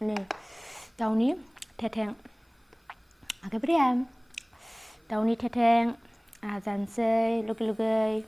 Nih, daunनि थेथें. Oke, Brian. Daunनि थेथें. जानोसै लुगै-लुगै.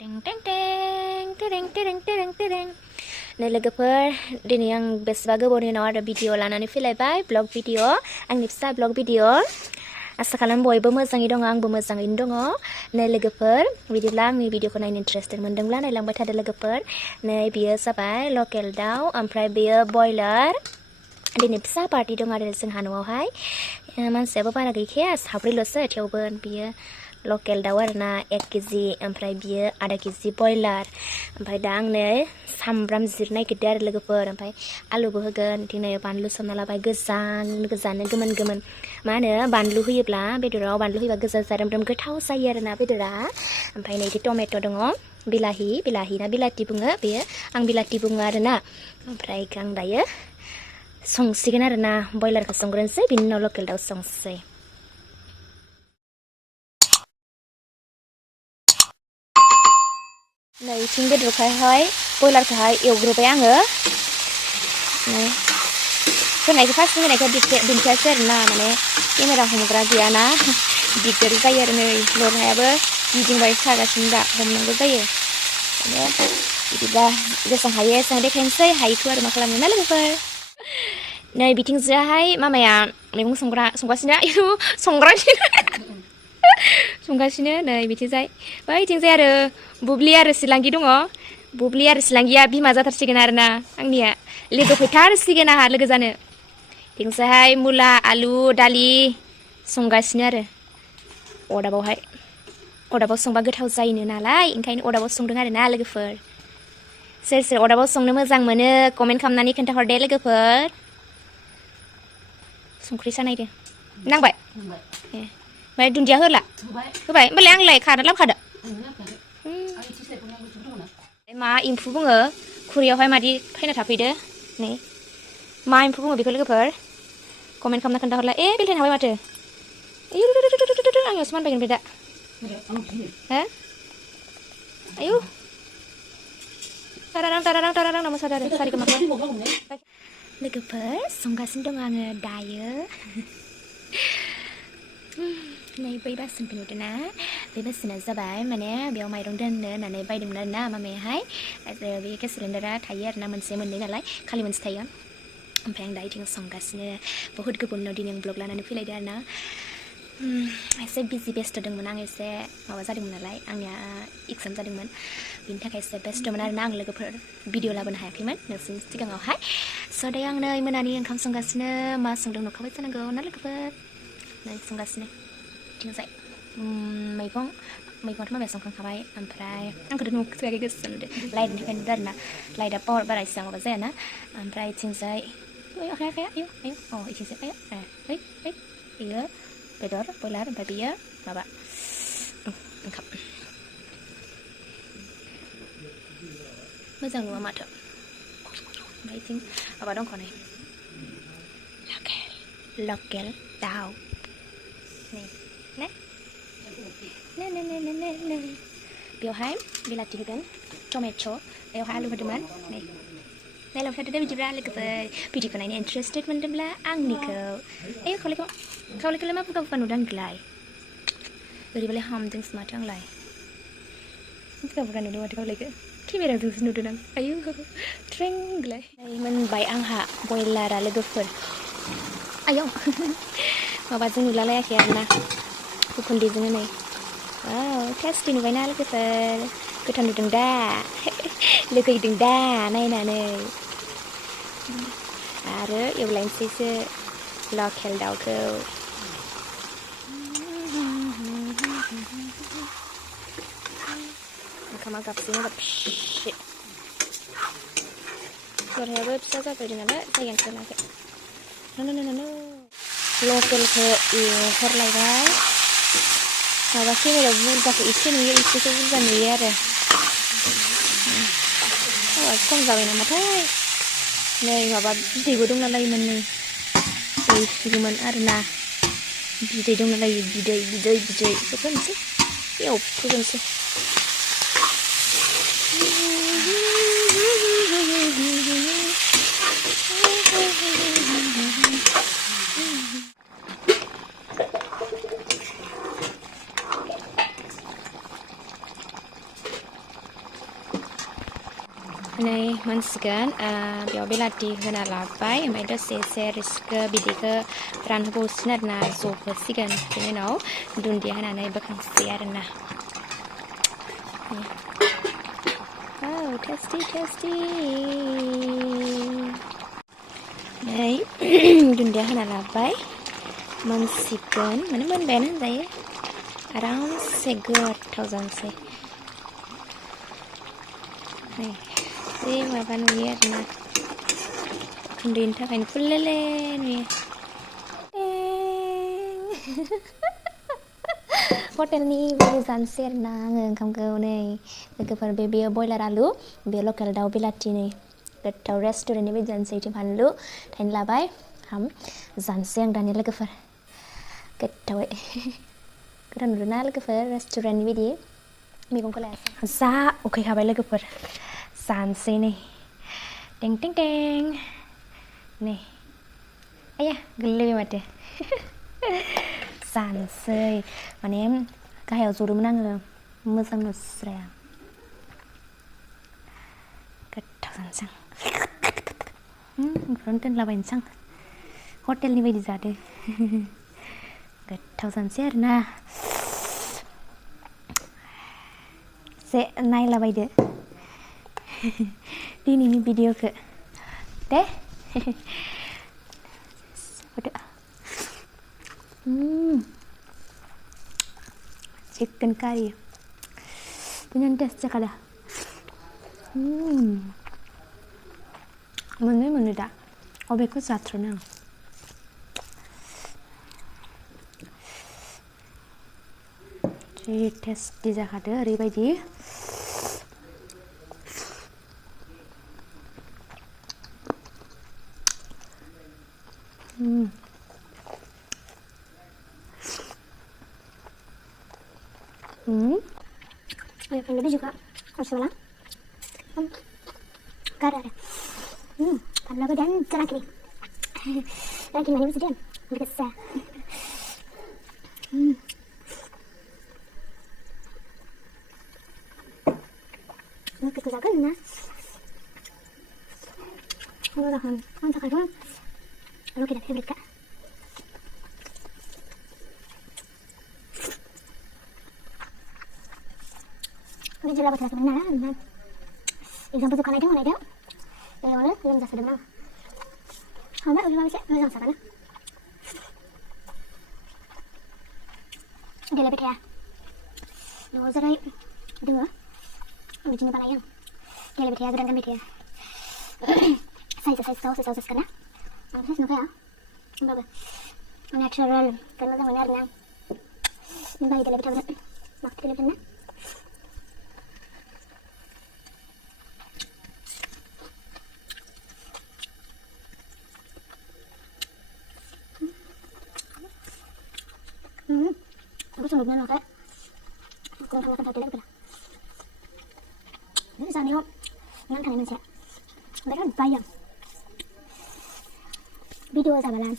Teng teng teng, tereng tereng tereng tereng. Nah लोगोफोर दिनै आं बेसेबा गोबावनि उनाव आरो भिडिअ लानानै फैलायबाय ब्लग भिडिअ आंनि फिसा ब्लग भिडिअ आसा खालाम बयबो मोजाङै दङ आंबो मोजाङैनो दङ नै लोगोफोर बिदिब्ला आंनि भिडिअखौ नायनो इन्टारेस्टेड मोनदोंब्ला नायलांबाय थादो लोगोफोर नै बियो जाबाय लकेल दाउ ओमफ्राय बियो बयलार दिनै फिसा पार्टि दं आरो जोंहा न'आवहाय मानसियाबो बारा गैखाया साब्रैल'सो थेवबो बियो लकेल दाउ आरोना 1 केजि ओमफ्राय बियो आधा केजि बयलार ओमफ्राय दा आंनो सामब्राम जिरनो नागिरदों आरो लोगोफोर ओमफ्राय आलुबो होगोन दिनै बानलु सोमना लाबाय गोजानो गोमोन गोमोन मा होनो बानलु होयोब्ला बेदराव बानलु होयोबा गोजा जारोम गोथाव जायो आरोना बेदरा ओमफ्राय नैदि टमेट' दङ बिलाहि ना बिलाथि बुङो बेयो आं बिलाथि बुङो आरोना ओमफ्राय आं दायो संसिगोन आरोना बयलारखौ संग्रोनोसै बिनि उनाव लकेल दाउ संसै नै इथिं बेदरखौहाय बयलारखौहाय एवग्रोबाय आङो नै होनायखौ फार्स्ट होनायखौ दिन्थियासै आरोना माने केमेरा हमग्रा गैयाना दिगदार जायो आरो नै लरहायाबो गिदिंबाय थागासिनो दा हमनांगौ जायो बिदिब्ला जेसेबां हायो एसेबां देखायनोसै हायिखौ आरो मा खालामनो ना लोगोफोर नै बिथिंजोंहाय मामाया मैगं संगासिनो आयु संगासिनो नै बिथिंजाय बैथिंजाय आरो बुब्लि आरो सिलांगि दङ बुब्लि आरो सिलांगिया बिमा जाथारसिगोन आरोना आंनिया लोगो फैथारसिगोन आंहा लोगो जानो बिथिंजायहाय मुला आलु दालि संगासिनो आरो अदाबाव संबा गोथाव जायोनो नालाय ओंखायनो अदाबाव संदों आरोना लोगोफोर सोर सोर अदाबाव संनो मोजां मोनो कमेन्ट खालामनानै खोन्थाहरदे लोगोफोर संख्रि सानायदो नांबाय ए ओमफ्राय दुन्दिया होला होबाय होमबालाय आंलाय खाना लाबोखादो मा एम्फौ बुङो खुरैयावहाय मादि फैना थाफैदो नै मा एम्फौ बुङो बेखौ लोगोफोर कमेन्ट खालामना खोन्थाहरला ए बेलथायनो हाबाय माथो आंनियावसो मानबायगोन बे दा हो आयु टारारां मोसादो आरो सारिखौ माखा लोगोफोर संगासिनो दं आङो दायो नै बै बासनखौ नुदोंना बे बासना जाबाय माने बेयाव माइरं दोननो होननानै बायदोंमोन आरोना मामायाहाय बे गेस सिलिन्डारा थायो आरोना मोनसे मोननै नालाय खालि मोनसे थायो ओमफ्राय आं दा इथिं संगासिनो बहुद गोबाव उनाव दिनै आं ब्लग लानानै फैलायदो आरोना एसे बिजि बेस्थ' दंमोन आं एसे माबा जादोंमोन नालाय आंनिया एग्जाम जादोंमोन बिनि थाखाय एसे बेस्थ'मोन आरोना आं लोगोफोर भिडिअ लाबोनो हायाखैमोन नोंसोरनि सिगाङावहाय स' दायो आं नै मोनानि ओंखाम संगासिनो मा संदों नुखाबाय जानांगौ ना लोगोफोर नै संगासिनो बिथिंजाय मैगंआथ' माबाया संखांखाबाय ओमफ्राय आंखौथ' नुखायाखै गोसो नुदो लाइटनि थाखायनो नुदो आरोना लाइटआ पावार बारा इसेबां माबा जायाना ओमफ्राय इथिंजाय आखाया आयु अ इथिंजाय बेयो बेदर बयलार ओमफ्राय बेयो माबा ओंखाम मोजां नुवा माथो ओमफ्राय इथिं माबा दंख'नै लकेल दाउ नै बेवहाय बिलाथि होगोन टमेट' बेवहाय आलु होदोंमोन नै नायलांबाय थादो बिदिब्ला लोगोफोर भिडिअखौ नायनो इन्टारेस्टेड मोनदोंब्ला आंनिखौ खावलायखौलाय मा बुगा नुदों आंखौलाय ओरैबालाय हामदोंसो माथो आंलाय बुगा नुदों माथो खावलायखौ केमेराजोंसो नुदों आं आयु ट्रेंगलाय मोनबाय आंहा बयलारा लोगोफोर आयौ माबाजों नुलालायाखै आरोना उखुन्दैजोंनो नै टेस्टि नुबायना लोगोफोर गोथाव नुदों दा लुगैदों दा नायनानै आरो एवलायनोसैसो लकेल दाउखौ ओंखामा गाबसैनो फिसे लरहायाबो फिसा जाबायदों नालाय जायगायानो सोलाखै लकेलखौ एवहरलायबाय माबा केमेरायाव बुरजाखौ एसे नुयो एसेखौ बुरजा नुयो आरो खम जाबाय नामाथाय नै माबा बिदैबो दं नालायोमोन नै एवसिगौमोन आरोना बिदै दं नालाय बिदै होनोसै एवफुगोनसै मोनसिगोन बेयाव बिलाथि होना लाबाय ओमफ्राय दसे रिस्क बिदैखौ रानहोबावसिगोन आरोना जबहोसिगोन बेनि उनाव दुन्दिया होनानै बोखांसै आरोना टेस्टि नै दुन्दिया होना लाबाय मोनसिगोन माने मोनबायानो होनजायो आरामसे गोथाव जानोसै नै जे माबा नुयो आरोना उन्दैनि थाखायनो फुल्लेले नुयो हटेलनि बायदि जानोसै आरोना आङो ओंखामखौ नै लोगोफोर बेयो बयलार आलु बे लकेल दाउ बिलाथि नै गोथाव रेस्टुरेन्टनि बायदि जानोसै इथिं फानलु थाइनै लाबाय जानोसै आं दानिया लोगोफोर गोथावै गोथाव नुदोंना लोगोफोर रेस्टुरेन्टनि बायदि मैगंखौ लायासै जा उखैखाबाय लोगोफोर जानोसै नै टें नै आया गोलैबाय माथो जानोसै माने गाहायाव जदोंमोन आङो मोजां नुस्राया गोथाव जानोसै बेफोरावनो दोनलाबायनोसै आं हटेलनि बायदि जादों गोथाव जानोसै आरोना एसे नायलाबायदो दिनैनि भिडिअखौ दे चिकेन कारि बेनि टेस्ट जाखादा मोनो दा अबेखौ जाथ्रनो आं जि टेस्टि जाखादो ओरैबायदि lebih juga masalah garam karena badan cerak nih lagi mana bisa dia besar mungkin kejagaan na kalau dah kan tak ada kalau kita fabrika ini jelas betul benar kan example tu kan ada mana ada yang belum dah sedang Hamba udah bisa megang sana. Dia lebih kaya. Dua zerai dua. Begini apa yang? Dia lebih kaya dengan lebih kaya. Size tahu sekarang. Apa sih nukaya? Berapa? Natural kan macam mana ni? Baik dia lebih kaya. Waktu dia lebih mana? Aku cuma bilang kayak aku makan hati lagi pula. Ini sana yo, yang kan ini sih. Beran bayang. Video zaman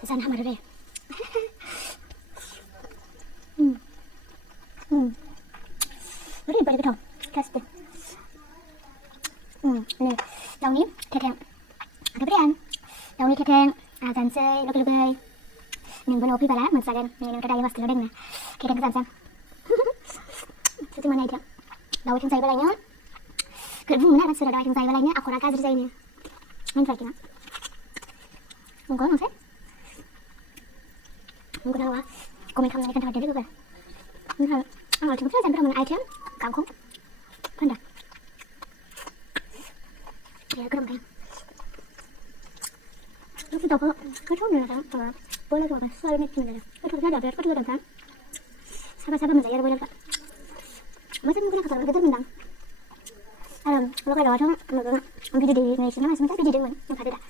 sana hamar deh. Beri balik dong, kasih. Nih, tahun ini kekeng. Ada berian. Tahun ini kekeng. Akan saya lebih. Nhưng bên opi bala mình xài đây này cái đây mà sửa đây nè cái đang cái sao thì mà này thì đầu chân dây bên này nhá cái vùng này nó sửa đầu chân dây bên này nhá aku raka dây nè mình phải kìa không có phép không có đâu á cô mình không này cần thằng đấy được rồi mình phải ăn ở chúng ta dành cái mình ai thêm cảm không phân đặc cái đồng tiền lúc đầu có chút nữa đó boleh tuh apa? Soalnya macam mana? Betul ada biar betul ada kan? Sabar menjadi boleh tak? Macam mungkin aku tahu kita mendang. Kalau kalau orang video di Indonesia macam mana video dengan yang ada dah.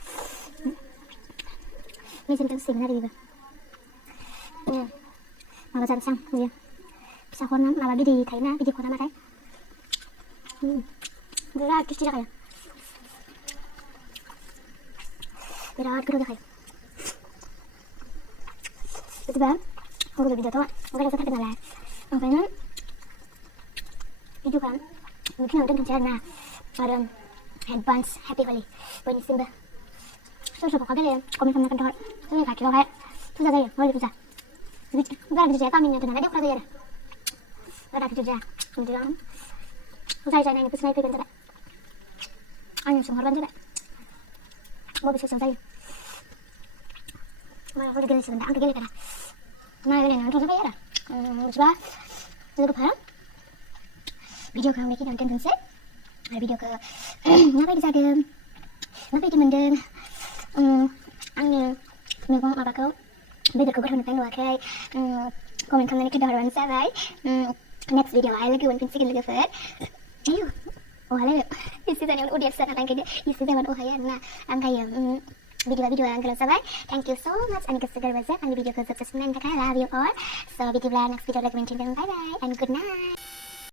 Ini tentang signal juga. Malah sang dia. Bisa konon malah video Thai na video konon mana? Berat terus tidak ya? Berat kerja kayak. Betul kan? Aku udah video tuh, aku udah ketemu lah. Makanya itu kan, mungkin nonton konser nah, pada advance happy Holi benisimba. So pokoknya komen sama kantor. Ini kaki lo kayak susah saja, mau susah. Enggak ada cerita minyak tenaga dia kurang aja. Enggak ada cerita. Kemudian saya ini pesan itu kan. Anh xuống horban juga. Mau bisa selesai. Mana aku digeli sebentar, angkat geli kada. Nah, geli nanti sampai ya dah. Coba untuk apa? Video kau lagi nonton sunset. Ada video ke ngapain di sana? Ngapain di mendeng? Angin, memang apa kau? Bây giờ cô có thể nói okay. Comment comment cái đó bạn sẽ vậy. Next video ai lagi one pin lagi first. Ayo. Oh halo. Isi tadi udah sana kan kayaknya. Isi zaman oh ya nah angka ya video yang kalau sahabat. Thank you so much and kesegar banget ang video ko sa 9 I love you all. So video next video lagi mencintaikan bye bye and good night.